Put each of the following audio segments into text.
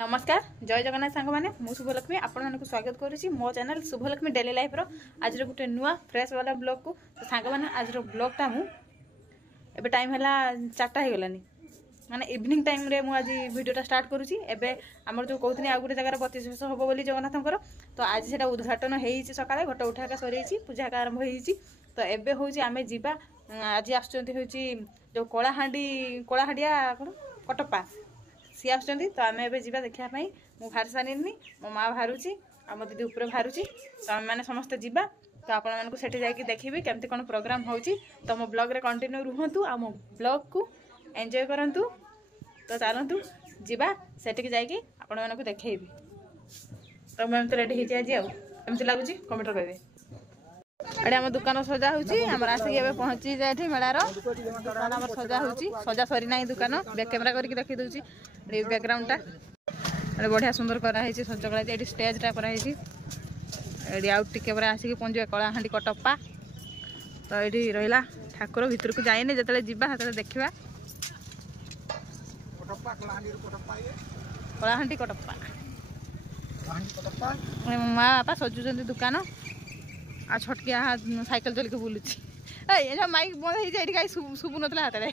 नमस्कार जय जगन्नाथ सांग मैंने मु शुभलक्ष्मी आपको स्वागत करुच्ची मो चैनल शुभलक्ष्मी डेली लाइफ रो आज गोटे नुआ फ्रेश वाला ब्लॉग को तो सांग मैंने आज ब्लॉगटा मुझे टाइम है 4टा हो गलानी माने इवनिंग टाइम रे मु आज वीडियोटा स्टार्ट करुच्ची एबे हमर जो कहतनी आ गोटे जगह 32 वर्ष हम बोली जगन्नाथंकर तो आज से उद्घाटन होती सकाଳେ घट उठाका सरी पूजा आरंभ होती तो एबे होची आमे जीवा आज आसुचंती होची जो कलाहांडिया कौन कटप्पा सी आस तो आम ए जा देखापी मुझे बाहर सारी मो माँ बाहरुची आ मो दीदी ऊपर बाहरुची तो आम मैंने समस्ते जा तो आपको सेठी जाकि देखिए केमती कौन प्रोग्राम होची तो मो ब्लॉग रे कंटिन्यू रुहतु आ मो ब्लॉग को एंजॉय करंतु तो चलतु जा सेठी जाकि आपण मानक देखैबी तो मैं रेडी होती आज आमती लगुच कमेंट करेंगे एडे आम दुकान सजा होम आसिक पहुँची जाए मेलार दुकान आम सजा सजा सरी ना दुकान बैक कैमेरा करके देखी दूसरी बैकग्राउंडटा एडे बढ़िया सुंदर कराई सजकड़ा ये स्टेजटा कराई ये आउ टे आसिक पहुँचे कलाहांडी कटप्पा तो ये रहा ठाकुर भितर को जाइने जो जा देखा कलाहांडी कटप्पा माँ बापा सजुंट दुकान आ छटकिया साइकिल चलिक बुलूची माइक बंद हो कहीं शुभु ना हाथ में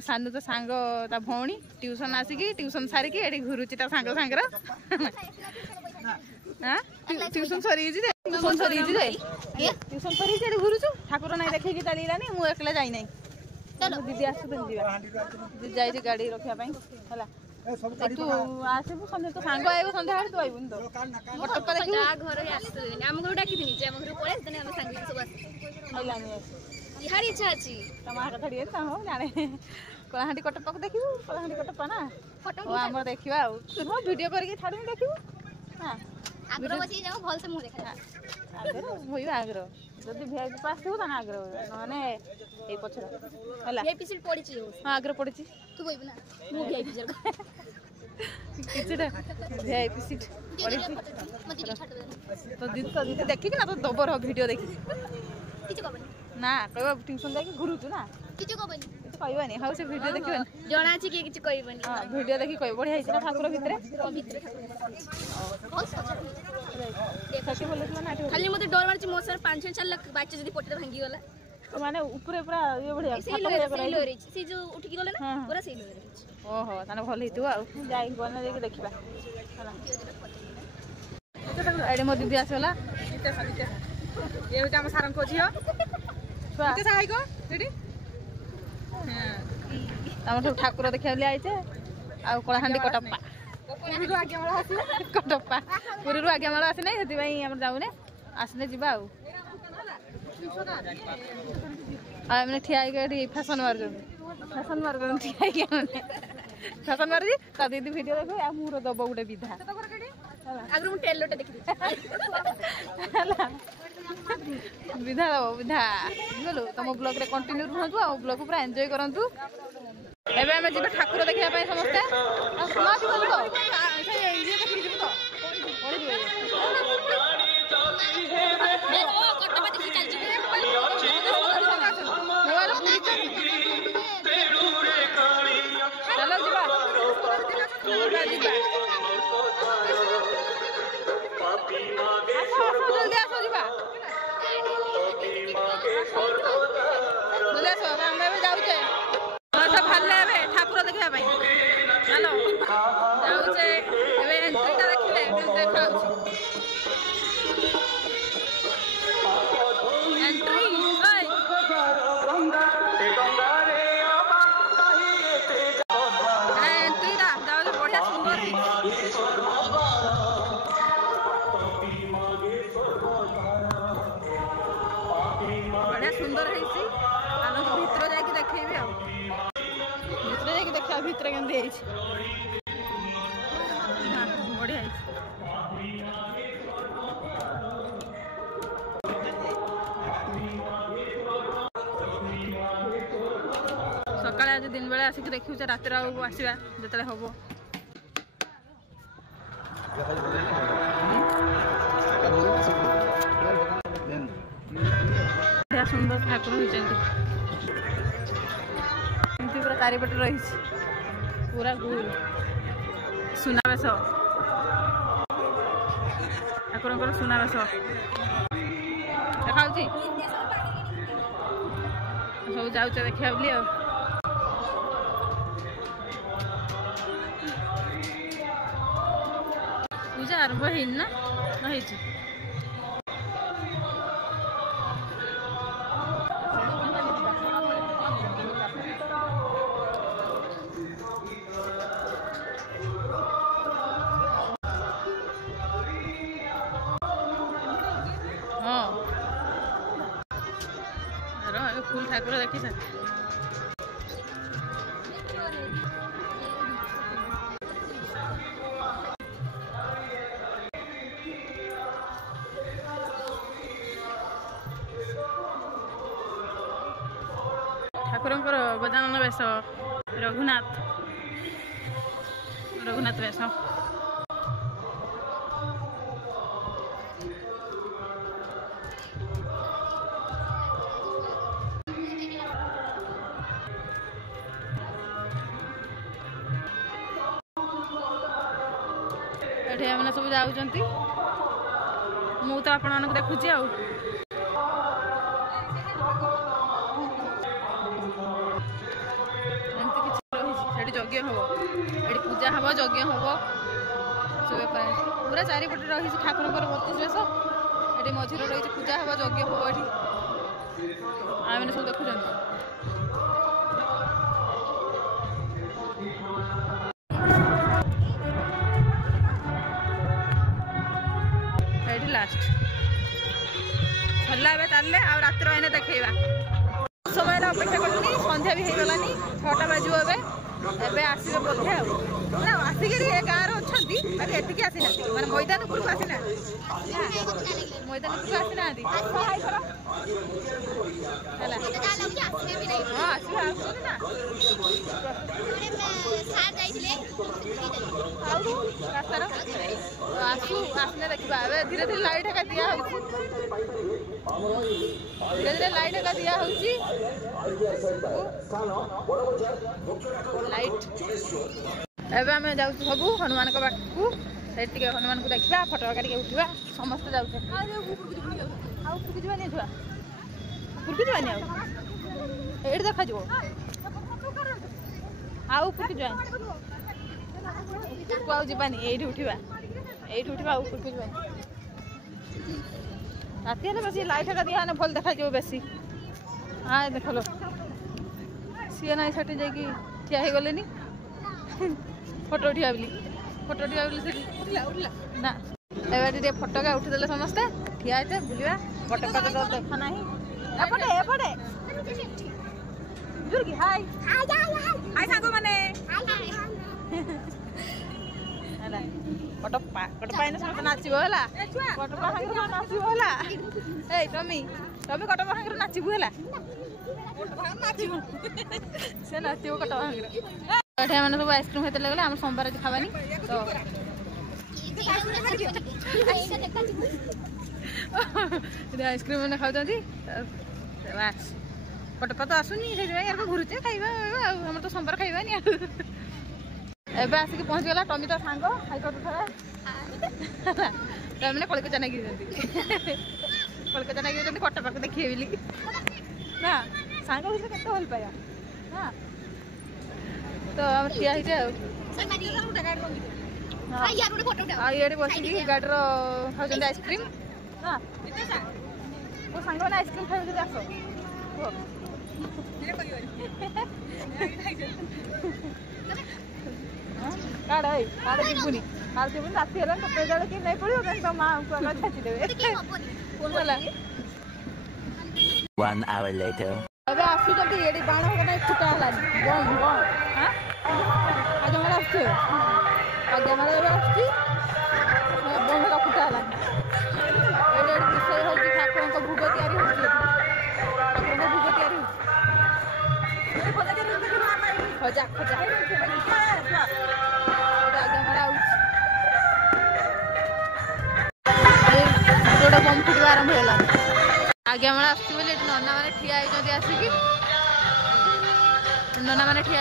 सानू तो सांग ता भौणी ट्यूशन आसिक ट्यूशन सारिकी ये घुरुची सांग सांगर ट्यूशन सरी ट्यूशन सरी ट्यूशन सरी घुरुचु ठाकुर ना देखे चलानी मुझे एकला जाई दीदी आस जाए गाड़ी रखापी है तू आसबू सन्ध्या तो सांग आइबू सन्ध्या तू आइबू तो कटप्पा देखिबू घर आम घर डाकी दिनी जे आम घर पळे तने हम सांग सब आइलानी इहार इच्छा अछि तमा कथा दिए त हो जाने कलाहांडी कटप्पा को देखिबू कलाहांडी कटप्पा ना फोटो हमर देखिबा आ वीडियो करके छाडू देखिबू हां आग्रह बसी जाओ भल से मु देखा आग्रह होई आग्रह जदी वीआईपी पास हो तना आग्रह माने ए पछरा हला वीआईपी सीट पड़ी छी हां आग्रह पड़ी छी तू बोइबू ना मु वीआईपी जर किछडा वीआईपी सीट पड़ी छी मत छाड दे तो दीदी देखि ना तो दबर वीडियो देखि किछ कहबनी ना कहबा ट्यूशन जाके घुरुचु ना किछ कहबनी कहबानी हाउ से वीडियो देखिबनी जणा छी कि किछ कहबनी हां वीडियो देखि कहब बढ़िया हिस ना ठाकुर भितरे बहुत देखि बोलत ना खाली मते डर मारछि मो सर 5-6 लाख बाच्चा जदी पोटे भांगी गला माने ऊपर पूरा ये बढ़िया सही लोरी से जो उठी गले ना पूरा सही लोरी ओहो ताने भल हितु आ जाई गने देखि देखिबा एडे मो दीदी आसला ये होता हम सारंग को झियो के सहाय को रेडी हां हम सब ठाकुर देखा ले आइছে आ कलाहांडी कटप्पा पुरु आगे मला आसी कटप्पा पुरु आगे मला आसी नै हेति भाई हम जाउने आसने जिबा आ हमने ठिया के फैशन मार ठिया के फैशन मार जी ता दीदी वीडियो देखो आ मुरो दबो गुटे विधा आगु मु टेलोटा देखि हला विधा दबो विधा बोलो तुम ब्लॉग रे कंटिन्यू रहतु आ ब्लॉग पूरा एन्जॉय करंतु एबे हम जिबे ठाकुर देखिया पय समस्त आ समाज बोलो से ये देखि जिबो तो पड़ी दिबे ओ कटप्पा देखि चल जिबे चलो जिबा जल्दी आसो जिबा बोले सो हम एबे जाउचे सब भाले एबे ठाकुर देखिया भाई हेलो जाउचे एबे एंट्रीटा देखिले देखाउछ एंट्री ओय एंट्रीटा जाउचे बढ़िया सुंदर बढ़िया सुंदर है भितर जाकि देखेबे आ भितर जाकि देखा भितर केंदे है बढ़िया है सकाळे आज दिन बेला आसिक देखिउ रातिर आसवा जतले हबो सुंदर ठाकुर होती पूरा चारिपटे रही पूरा गुल सुनावेश ठाकुर सुनावेश देखा सब जाऊे देखा बोली पूजा आरंभ है ना है फूल ठाकुर देखी सर ठाकुर गजानन वेश रघुनाथ वेश मैंने सब जाऊँगी मु तो आपण मानक देखुची यज्ञ हम ये पूजा हम यज्ञ हम सब पूरा चारिपटे रही ठाकुर 32 बेश ये मझे रही पूजा हम यज्ञ हम ये आम सब देखुं लास्ट सरला चलने आ रात देखा समय अपेक्षा करूनी संध्या भी हो गलानी 6टा बाजू एवं आसवे बोधे ना आसिक गाँव अच्छा एटिकी आसी ना मैंने मैदान उपरक आसीना मैदान उपरक आसीना रास्तार आसू आसने देखा धीरे धीरे लाइट एका दिया धीरे धीरे लाइट एका दिया लाइट एवं आम जाऊँ सब हनुमान पाखु से हनुमान को देखा फटो टे उठा समस्ते जाऊँ उपरक जावानी छुआ उपरक जावानी ये देखा आउ उपरक जावानी उपरक जावानी ये उठा उठा उपरक जावानी राति बस लाइट एका दिया भल देखा बेसी हाँ देख लो सी ना सेठी जाकि ठिया हो गले फोटो उठा बोली ना ए फटोका उठीदे समस्ते ठिया होते बुलवा फटोका तो देखा ना एपटे हाय हाय सांग माने कटप्पा समस्त नाचब है कटप्पा नाचब है ए टमी कटप्पा नाचबू है से नाचब कटप्पा मैंने सब आइसक्रीम होते लगे आम सोमवार आज खावानी तो आइसक्रीम मैंने खाऊँ बास कटप्पा तो आसुनी से घुरुचे खाइबा आम तो सोमवार खाइबानी एबे आसिक पहुँच गला टमी तो सांग हाई कोर्ट मैंने कलिकता नागिरी कटप्पा को देखिए बोली ना सांग के भल पाया हाँ तो आम ठिया ये बस गाड़ी खाऊ आइसक्रीम हाँ तो सांग मैंने आइसक्रीम खाई आस काढ़ जीवनी राति है तो पेज कि नहीं पड़ो तो माँ छाची देवे अब आसुँच ये बाण होगा फुटा है बम बम हाँ आजमार आसुचे आजमार बम होगा फुटा है विषय हूँ ठाकुर भोग तैयारी ठाकुर भोग तैयारी खजा खजा गोटे बम फुटा आरंभ है आगे आम आसुँ नना मैंने ठिया आसिक नना मैंने ठिया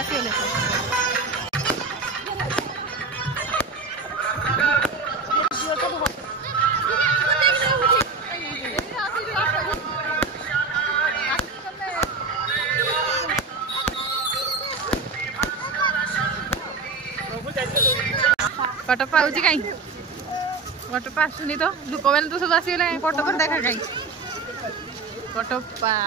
ଆସିଗଲେ कटप्पा हूँ कहीं कटप्पा आसुनी तो लोक मैंने तो सब आसगले कटप्पा देखा कहीं कटप्पा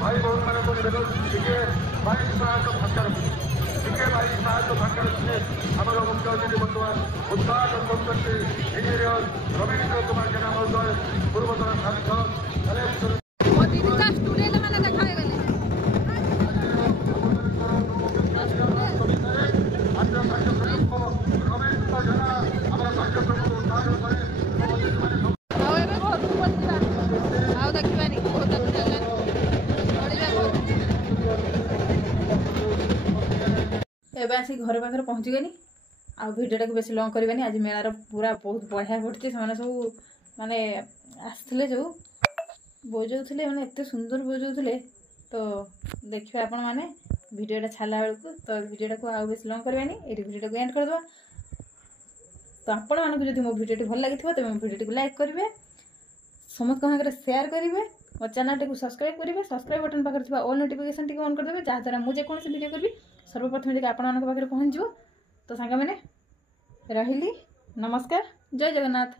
भाई बहुत मैंने को निवेदन टिके भाई साहब फांका रखिए टिके भाई साहब फांका रखिए हमारा मुख्यमंत्री बर्तमान उद्घाटन करते इंजीनियर रवींद्र कुमार जेना महोदय पूर्वतन सांसद कलेक्टर स्टूडेंट मैंने देखा है एवं आसिक घर पाखे पहुँचीगली आडियोटा को बेस लंग करवानी आज मेलार पूरा बहुत बढ़िया पड़ती से सब माने आसते जो बजाऊे मैंने एत सुंदर बजाऊे तो देखिए आपण मैंने भिडियोटा छाला बेलू तो भिडियोटा को आउ बेस लंग करवानी ये भिडियोटा को एंड करदे तो आपण मानक जब मो भिडियोटी भल लगी तेज मो भिडियोटी को लाइक करेंगे समस्त आगे शेयर करेंगे मो चैनल को सब्सक्राइब करेंगे सब्सक्राइब बटन पाखे ऑल नोटिफिकेशन टी ऑन करदे जहाँद्वारा मुझे कौन वीडियो करी सर्वप्रथम जब आपण पाखे पहुँच तो सांग मैंने रही नमस्कार जय जगन्नाथ।